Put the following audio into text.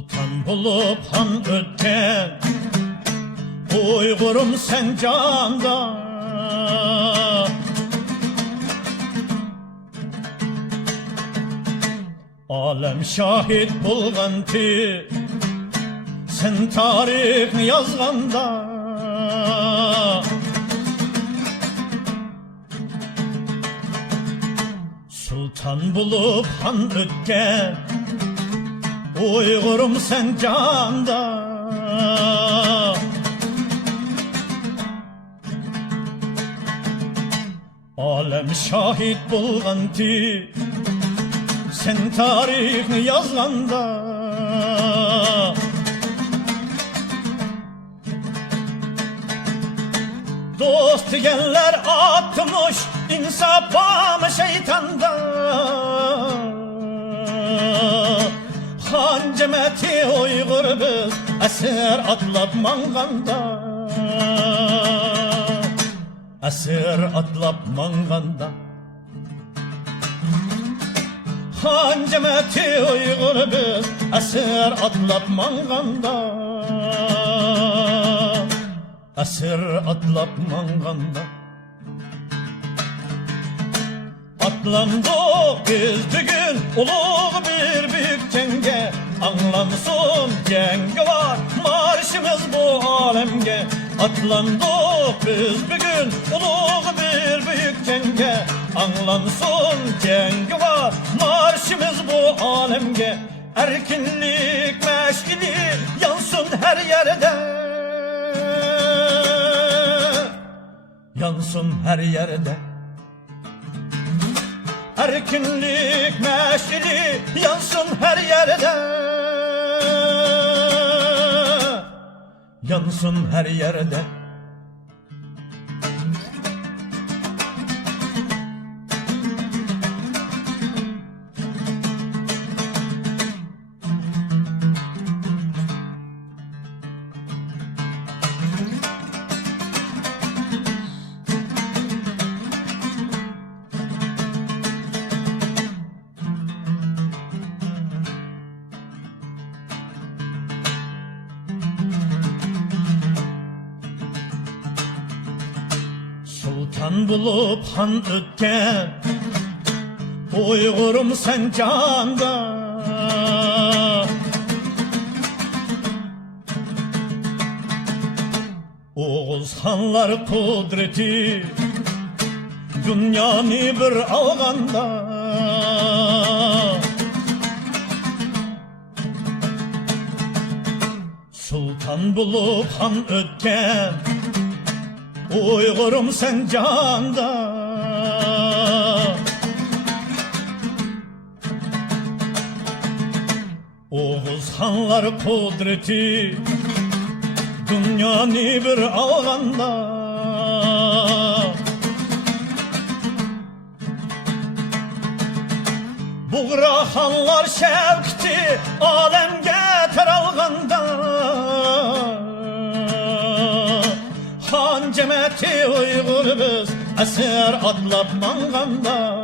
Sultan bulup han ötken Uygurum sen canda. Alem şahit bulganti sen tarih yazganda. Sultan bulup han ötken Uygurum sen canda. Alem şahit bulganti sen tarihini yazganda. Dost diyenler atmış insafa mı şeytanda. Han cemeti Uygur biz esir atlap manganda. Esir atlap manganda. Han cemeti Uygur biz esir atlap manganda. Esir atlap manganda. Atlandık biz bugün ulug bir büyük cenge. Anlansın cengi var marşımız bu alemge. Atlandık biz bugün ulug bir büyük cenge. Anlansın cengi var marşımız bu alemge. Erkinlik meşgili yansın her yerde. Yansın her yerde. Erkinlik meşgili yansın her yerde. Yansın her yerde. Sultan bulup han ötken Uygurum sen canda. Oğuz hanlar kudreti dünyanı bir alganda. Sultan bulup han ötken Uygurum sen canda. Oğuz hanlar kudreti dünyanı bir alganda. Buğra hanlar şevkti alemge teralganda. Han cemeti Uygur biz esir atlap manganda.